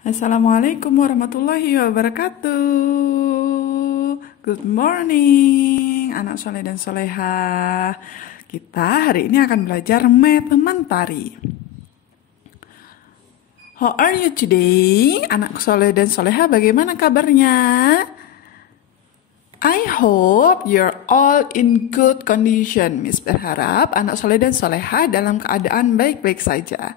Assalamualaikum warahmatullahi wabarakatuh. Good morning, anak soleh dan soleha. Kita hari ini akan belajar matematari. How are you today, anak soleh dan soleha? Bagaimana kabarnya? I hope you're all in good condition. Miss berharap anak soleh dan soleha dalam keadaan baik-baik saja.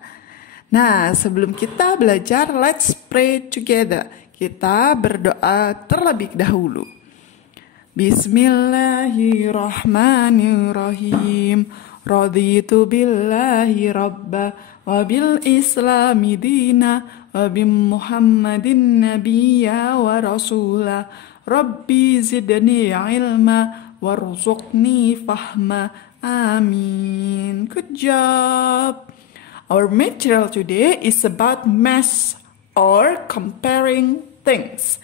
Nah, sebelum kita belajar, let's pray together. Kita berdoa terlebih dahulu. Bismillahirrahmanirrahim. Raditu billahi rabba wa bil islami dina wa bi muhammadin nabiyya wa rasula. Rabbi zidni ilma warzuqni fahma. Amin. Good job. Our material today is about math or comparing things.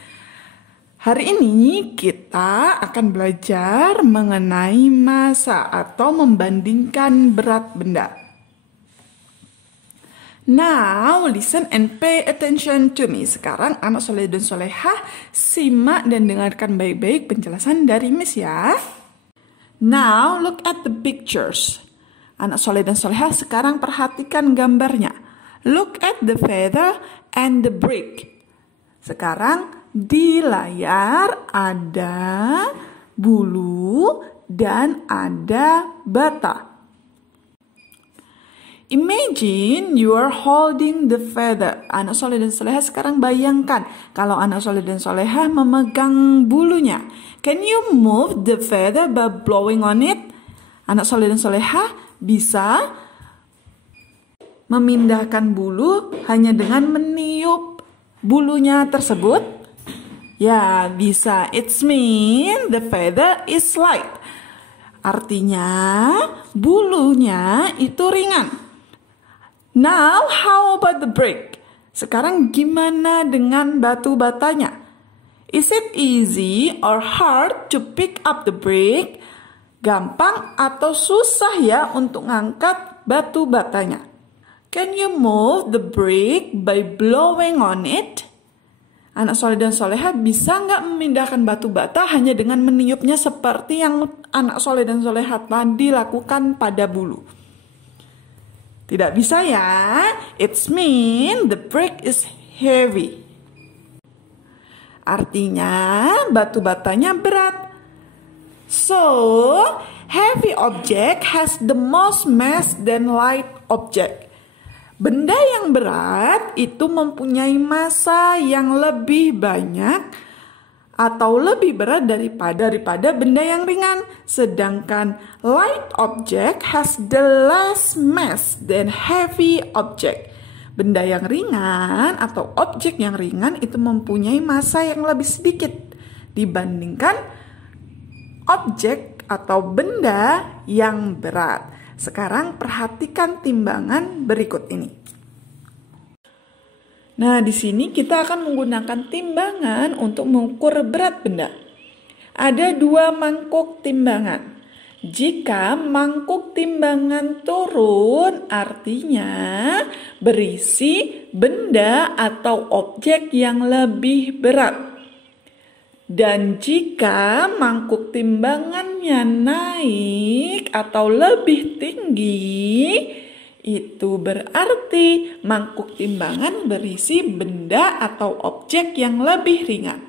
Hari ini kita akan belajar mengenai massa atau membandingkan berat benda. Now listen and pay attention to me. Sekarang anak soleh dan soleha, simak dan dengarkan baik-baik penjelasan dari Miss ya. Now look at the pictures. Anak soleh dan soleha, sekarang perhatikan gambarnya. Look at the feather and the brick. Sekarang di layar ada bulu dan ada bata. Imagine you are holding the feather. Anak soleh dan soleha, sekarang bayangkan kalau anak soleh dan soleha memegang bulunya. Can you move the feather by blowing on it? Anak soleh dan soleha bisa memindahkan bulu hanya dengan meniup bulunya tersebut? Ya, bisa. It's mean the feather is light. Artinya, bulunya itu ringan. Now, how about the brick? Sekarang gimana dengan batu batanya? Is it easy or hard to pick up the brick? Gampang atau susah ya untuk ngangkat batu batanya? Can you move the brick by blowing on it? Anak soleh dan soleha bisa nggak memindahkan batu bata hanya dengan meniupnya seperti yang anak soleh dan soleha tadi lakukan pada bulu? Tidak bisa ya. It's mean the brick is heavy. Artinya batu batanya berat. So, heavy object has the most mass than light object. Benda yang berat itu mempunyai massa yang lebih banyak atau lebih berat daripada benda yang ringan. Sedangkan light object has the less mass than heavy object. Benda yang ringan atau objek yang ringan itu mempunyai massa yang lebih sedikit dibandingkan objek atau benda yang berat. Sekarang perhatikan timbangan berikut ini. Nah, di sini kita akan menggunakan timbangan untuk mengukur berat benda. Ada dua mangkuk timbangan. Jika mangkuk timbangan turun, artinya berisi benda atau objek yang lebih berat. Dan jika mangkuk timbangannya naik atau lebih tinggi, itu berarti mangkuk timbangan berisi benda atau objek yang lebih ringan.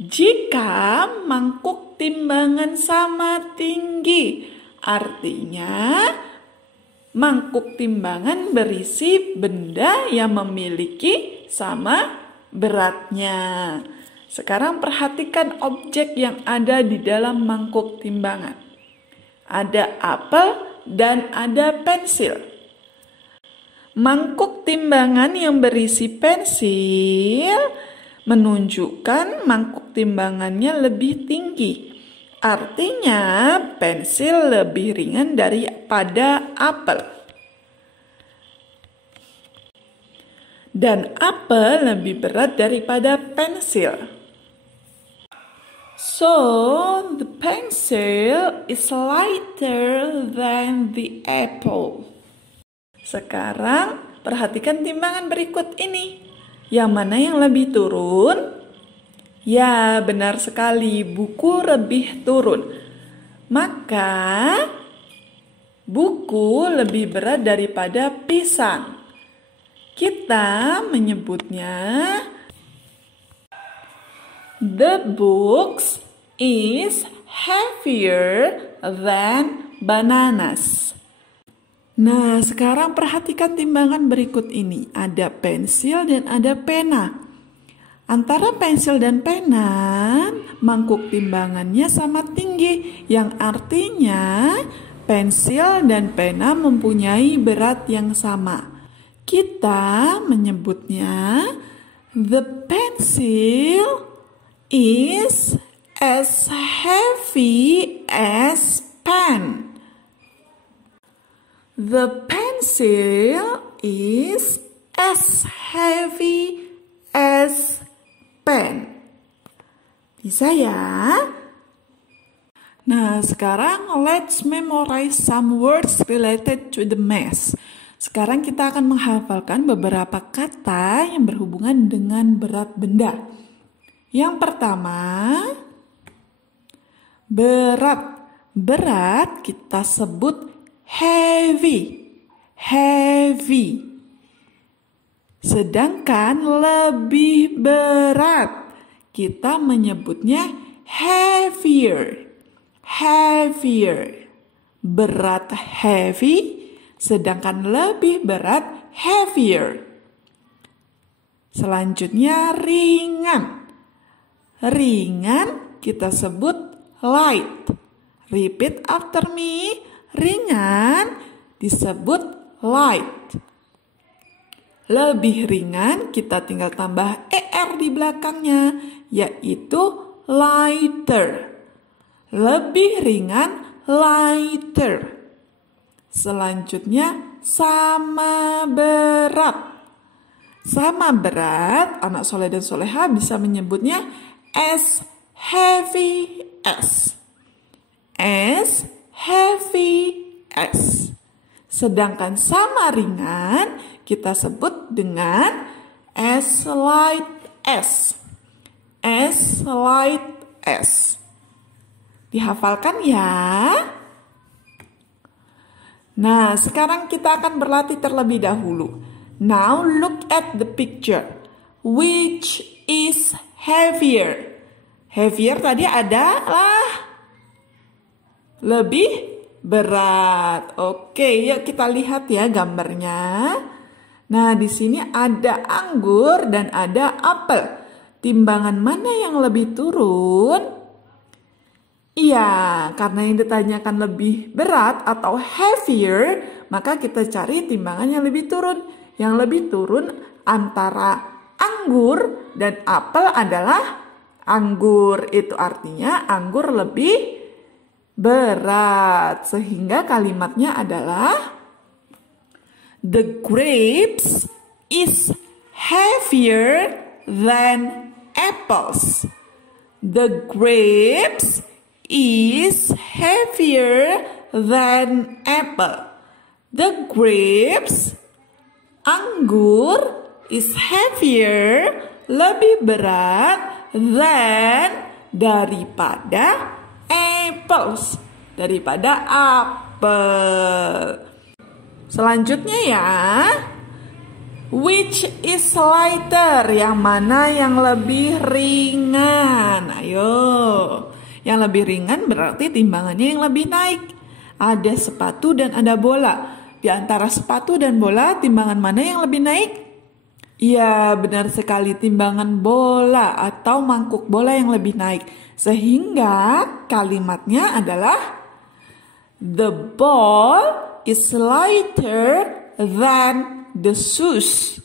Jika mangkuk timbangan sama tinggi, artinya mangkuk timbangan berisi benda yang memiliki sama beratnya. Sekarang perhatikan objek yang ada di dalam mangkuk timbangan. Ada apel dan ada pensil. Mangkuk timbangan yang berisi pensil menunjukkan mangkuk timbangannya lebih tinggi. Artinya pensil lebih ringan daripada apel. Dan apel lebih berat daripada pensil. So, the pencil is lighter than the apple. Sekarang, perhatikan timbangan berikut ini. Yang mana yang lebih turun? Ya, benar sekali, buku lebih turun. Maka, buku lebih berat daripada pisang. Kita menyebutnya the books is heavier than bananas. Nah, sekarang perhatikan timbangan berikut ini. Ada pensil dan ada pena. Antara pensil dan pena, mangkuk timbangannya sama tinggi, yang artinya pensil dan pena mempunyai berat yang sama. Kita menyebutnya the pencil is as heavy as pen. The pencil is as heavy as pen. Bisa ya? Nah, sekarang let's memorize some words related to the mass. Sekarang kita akan menghafalkan beberapa kata yang berhubungan dengan berat benda. Yang pertama, berat. Berat kita sebut heavy. Heavy. Sedangkan lebih berat kita menyebutnya heavier. Heavier. Berat heavy. Sedangkan lebih berat heavier. Selanjutnya ringan. Ringan kita sebut light. Repeat after me. Ringan disebut light. Lebih ringan kita tinggal tambah ER di belakangnya, yaitu lighter. Lebih ringan lighter. Selanjutnya sama berat. Sama berat, anak soleh dan soleha bisa menyebutnya as heavy as. As heavy as. Sedangkan sama ringan kita sebut dengan as light as. As light as. Dihafalkan ya. Nah, sekarang kita akan berlatih terlebih dahulu. Now look at the picture. Which is heavier? Heavier tadi adalah lebih berat. Oke, yuk kita lihat ya gambarnya. Nah, di sini ada anggur dan ada apel. Timbangan mana yang lebih turun? Iya, karena yang ditanyakan lebih berat atau heavier, maka kita cari timbangan yang lebih turun. Yang lebih turun antara anggur dan apel adalah anggur. Itu artinya anggur lebih berat. Sehingga kalimatnya adalah the grapes is heavier than apples. The grapes is heavier than apple. The grapes, anggur, is heavier, lebih berat, than, daripada apples, daripada apel. Selanjutnya ya, which is lighter, yang mana yang lebih ringan? Ayo. Yang lebih ringan berarti timbangannya yang lebih naik. Ada sepatu dan ada bola. Di antara sepatu dan bola, timbangan mana yang lebih naik? Iya, benar sekali, timbangan bola atau mangkuk bola yang lebih naik. Sehingga kalimatnya adalah the ball is lighter than the shoes.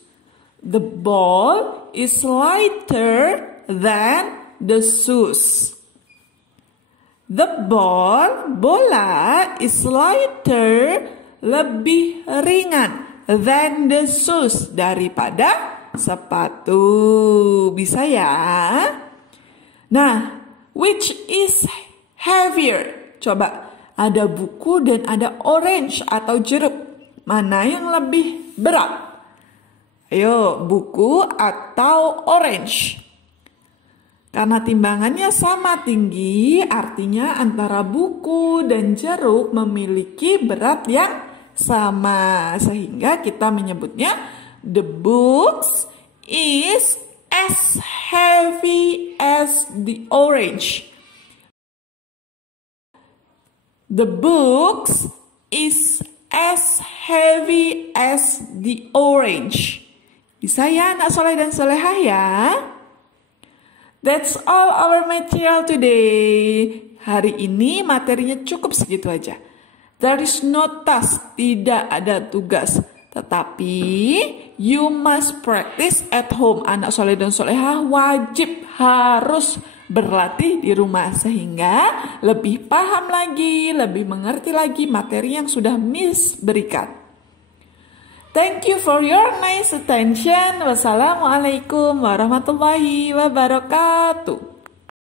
The ball is lighter than the shoes. The ball, bola, is lighter, lebih ringan, than the shoes, daripada sepatu. Bisa ya? Nah, which is heavier? Coba, ada buku dan ada orange atau jeruk. Mana yang lebih berat? Ayo, buku atau orange? Karena timbangannya sama tinggi, artinya antara buku dan jeruk memiliki berat yang sama. Sehingga kita menyebutnya the books is as heavy as the orange. The books is as heavy as the orange. Bisa ya anak soleh dan solehah ya? That's all our material today. Hari ini materinya cukup segitu aja. There is no task, tidak ada tugas. Tetapi you must practice at home. Anak soleh dan solehah wajib harus berlatih di rumah sehingga lebih paham lagi, lebih mengerti lagi materi yang sudah Miss berikan. Thank you for your nice attention. Wassalamualaikum warahmatullahi wabarakatuh.